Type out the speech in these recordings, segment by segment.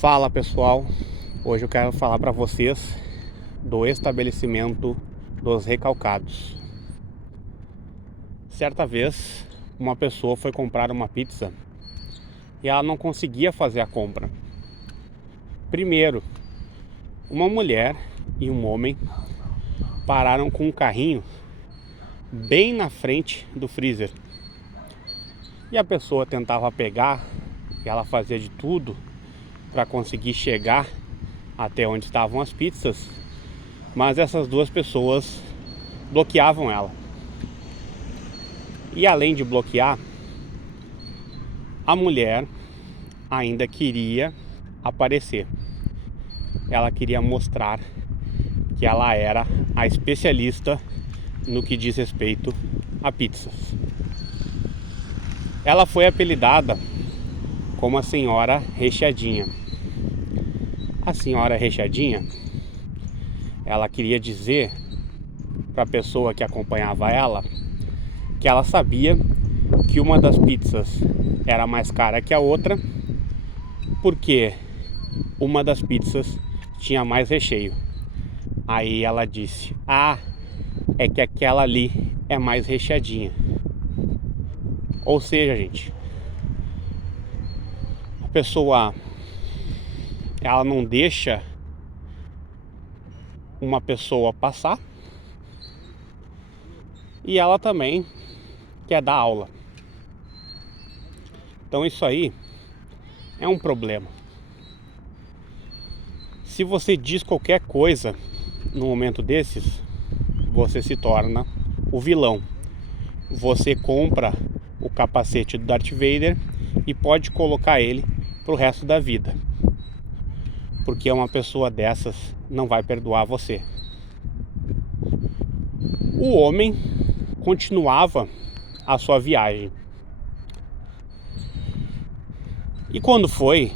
Fala pessoal, hoje eu quero falar para vocês do estabelecimento dos recalcados. Certa vez, uma pessoa foi comprar uma pizza e ela não conseguia fazer a compra. Primeiro, uma mulher e um homem pararam com um carrinho bem na frente do freezer. E a pessoa tentava pegar e ela fazia de tudo para conseguir chegar até onde estavam as pizzas, mas essas duas pessoas bloqueavam ela. E além de bloquear, a mulher ainda queria aparecer. Ela queria mostrar que ela era a especialista no que diz respeito a pizzas. Ela foi apelidada como a Senhora Recheadinha. A Senhora Recheadinha, ela queria dizer para a pessoa que acompanhava ela que ela sabia que uma das pizzas era mais cara que a outra, porque uma das pizzas tinha mais recheio. Aí ela disse: é que aquela ali é mais recheadinha. Ou seja, gente, a pessoa, ela não deixa uma pessoa passar e ela também quer dar aula. Então isso aí é um problema. Se você diz qualquer coisa no momento desses, você se torna o vilão. Você compra o capacete do Darth Vader e pode colocar ele pro resto da vida, porque uma pessoa dessas não vai perdoar você. O homem continuava a sua viagem. E quando foi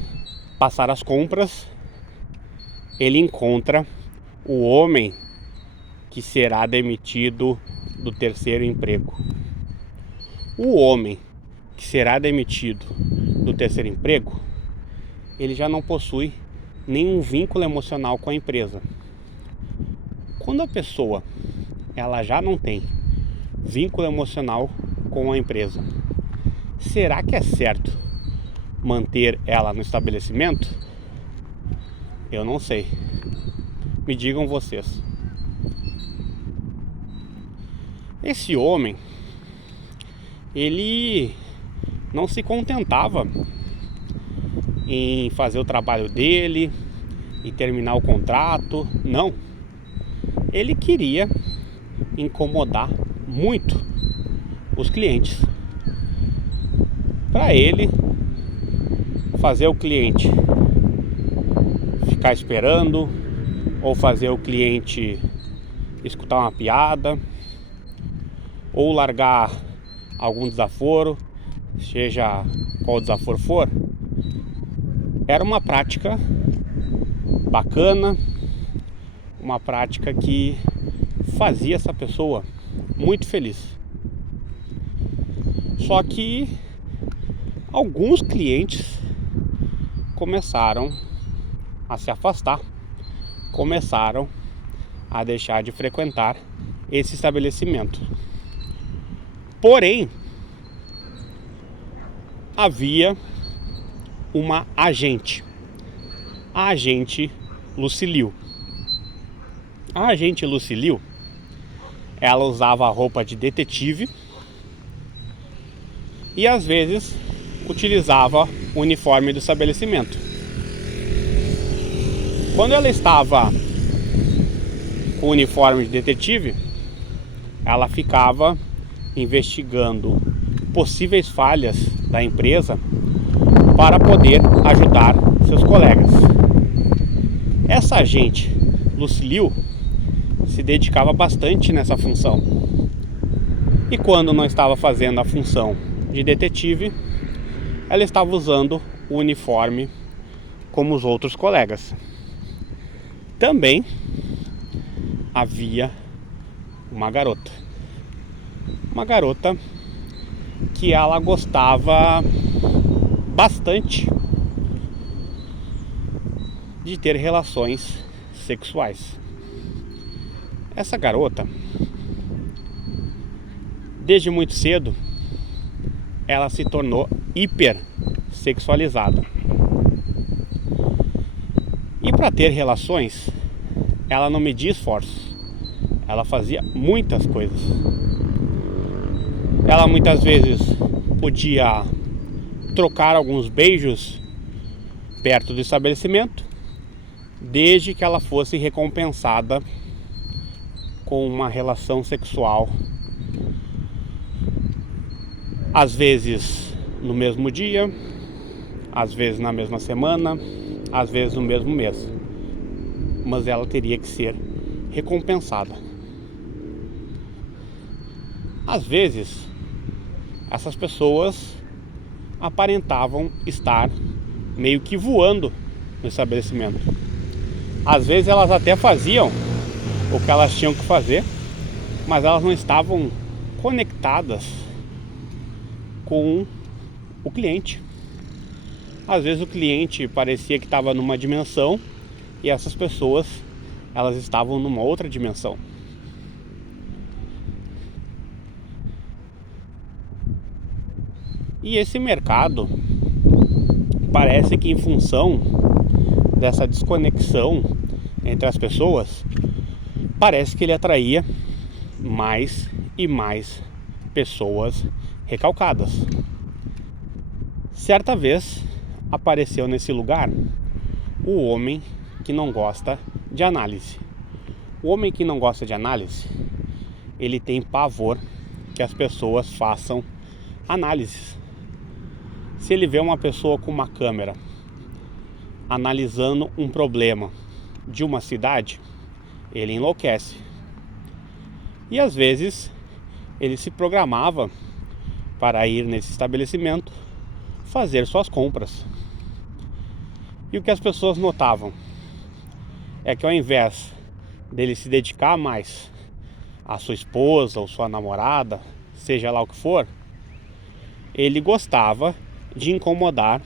passar as compras, ele encontra o homem que será demitido do terceiro emprego. O homem que será demitido do terceiro emprego, ele já não possui nenhum vínculo emocional com a empresa. Quando a pessoa ela já não tem vínculo emocional com a empresa, será que é certo manter ela no estabelecimento? Eu não sei. Me digam vocês. Esse homem, ele não se contentava em fazer o trabalho dele e terminar o contrato. Não. Ele queria incomodar muito os clientes, para ele fazer o cliente ficar esperando, ou fazer o cliente escutar uma piada, ou largar algum desaforo, seja qual desaforo for. Era uma prática bacana, uma prática que fazia essa pessoa muito feliz. Só que alguns clientes começaram a se afastar, começaram a deixar de frequentar esse estabelecimento. Porém, havia uma agente, a agente Lucilio. A agente Lucilio, ela usava a roupa de detetive e às vezes utilizava o uniforme do estabelecimento. Quando ela estava com o uniforme de detetive, ela ficava investigando possíveis falhas da empresa para poder ajudar seus colegas. Essa agente Lucilio se dedicava bastante nessa função. E quando não estava fazendo a função de detetive, ela estava usando o uniforme como os outros colegas. Também havia uma garota que ela gostava bastante de ter relações sexuais. Essa garota, desde muito cedo, ela se tornou hipersexualizada. E para ter relações, ela não media esforços. Ela fazia muitas coisas. Ela muitas vezes podia trocar alguns beijos perto do estabelecimento, desde que ela fosse recompensada com uma relação sexual, às vezes no mesmo dia, às vezes na mesma semana, às vezes no mesmo mês, mas ela teria que ser recompensada. Às vezes, essas pessoas aparentavam estar meio que voando no estabelecimento. Às vezes elas até faziam o que elas tinham que fazer, mas elas não estavam conectadas com o cliente. Às vezes o cliente parecia que estava numa dimensão e essas pessoas, elas estavam numa outra dimensão. E esse mercado, parece que em função dessa desconexão entre as pessoas, parece que ele atraía mais e mais pessoas recalcadas. Certa vez apareceu nesse lugar o homem que não gosta de análise. O homem que não gosta de análise, ele tem pavor que as pessoas façam análises. Se ele vê uma pessoa com uma câmera analisando um problema de uma cidade, ele enlouquece. E às vezes ele se programava para ir nesse estabelecimento fazer suas compras. E o que as pessoas notavam é que ao invés dele se dedicar mais à sua esposa ou sua namorada, seja lá o que for, ele gostava de incomodar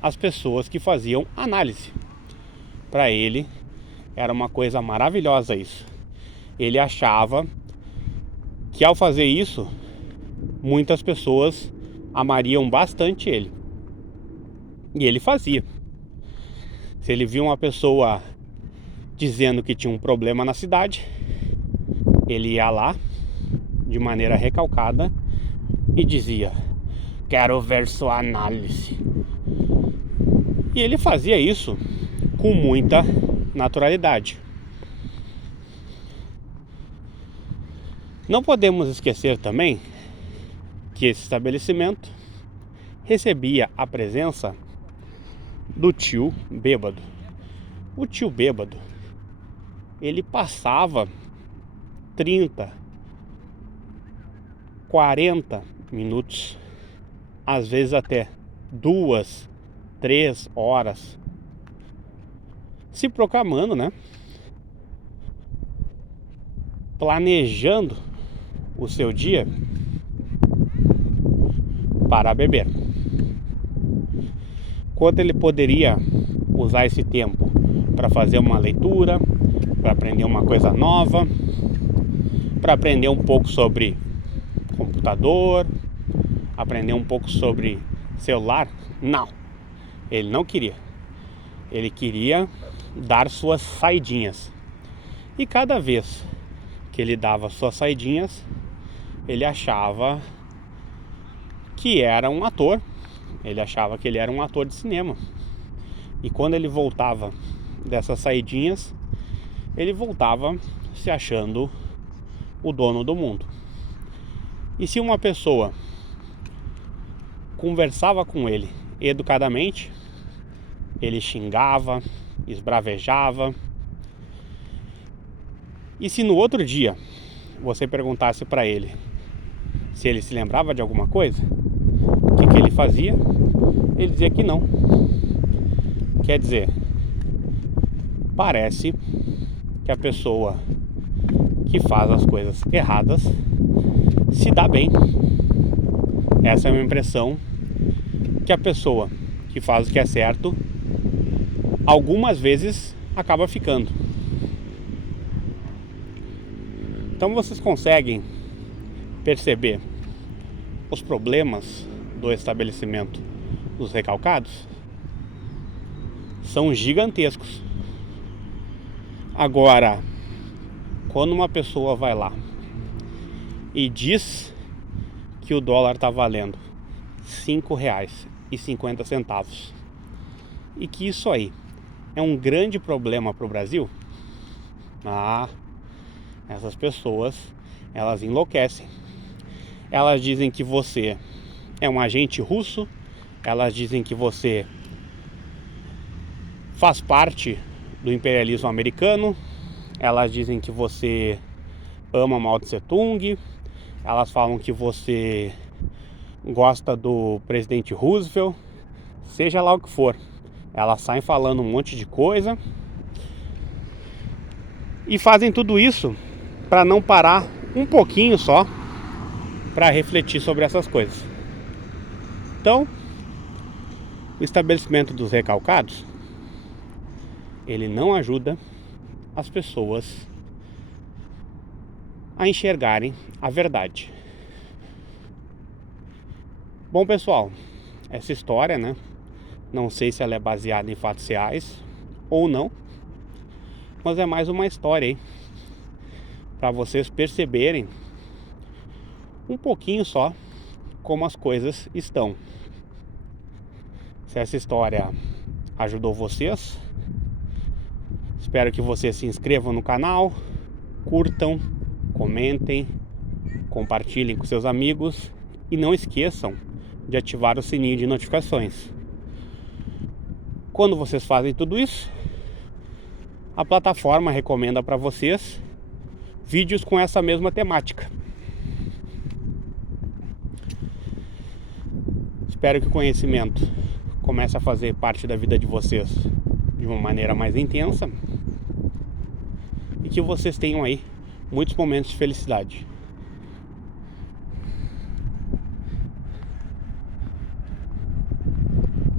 as pessoas que faziam análise. Para ele era uma coisa maravilhosa isso. Ele achava que ao fazer isso, muitas pessoas amariam bastante ele. E ele fazia. Se ele via uma pessoa dizendo que tinha um problema na cidade, ele ia lá de maneira recalcada e dizia: quero ver sua análise. E ele fazia isso com muita naturalidade. Não podemos esquecer também que esse estabelecimento recebia a presença do tio bêbado. O tio bêbado, ele passava 30, 40 minutos, às vezes até 2, 3 horas, se proclamando, planejando o seu dia para beber. Quanto ele poderia usar esse tempo para fazer uma leitura, para aprender uma coisa nova, para aprender um pouco sobre computador, aprender um pouco sobre celular? Não, ele não queria. Ele queria dar suas saidinhas. E cada vez que ele dava suas saidinhas, ele achava que era um ator. Ele achava que ele era um ator de cinema. E quando ele voltava dessas saidinhas, ele voltava se achando o dono do mundo. E se uma pessoa conversava com ele educadamente, ele xingava, esbravejava. E se no outro dia você perguntasse para ele se ele se lembrava de alguma coisa, o que ele fazia? Ele dizia que não. Quer dizer, parece que a pessoa que faz as coisas erradas se dá bem. Essa é uma impressão que a pessoa que faz o que é certo algumas vezes acaba ficando. Então vocês conseguem perceber os problemas do estabelecimento dos recalcados? São gigantescos. Agora, quando uma pessoa vai lá e diz que o dólar está valendo R$5,50 e que isso aí é um grande problema para o Brasil, essas pessoas, elas enlouquecem. Elas dizem que você é um agente russo, elas dizem que você faz parte do imperialismo americano, elas dizem que você ama Mao Tse Tung, elas falam que você gosta do presidente Roosevelt, seja lá o que for. Elas saem falando um monte de coisa e fazem tudo isso para não parar um pouquinho só para refletir sobre essas coisas. Então, o estabelecimento dos recalcados, ele não ajuda as pessoas a enxergarem a verdade. Bom, pessoal, essa história, né? Não sei se ela é baseada em fatos reais ou não, mas é mais uma história aí para vocês perceberem um pouquinho só como as coisas estão. Se essa história ajudou vocês, espero que vocês se inscrevam no canal, curtam, comentem, compartilhem com seus amigos e não esqueçam de ativar o sininho de notificações. Quando vocês fazem tudo isso, a plataforma recomenda para vocês vídeos com essa mesma temática. Espero que o conhecimento comece a fazer parte da vida de vocês de uma maneira mais intensa e que vocês tenham aí muitos momentos de felicidade.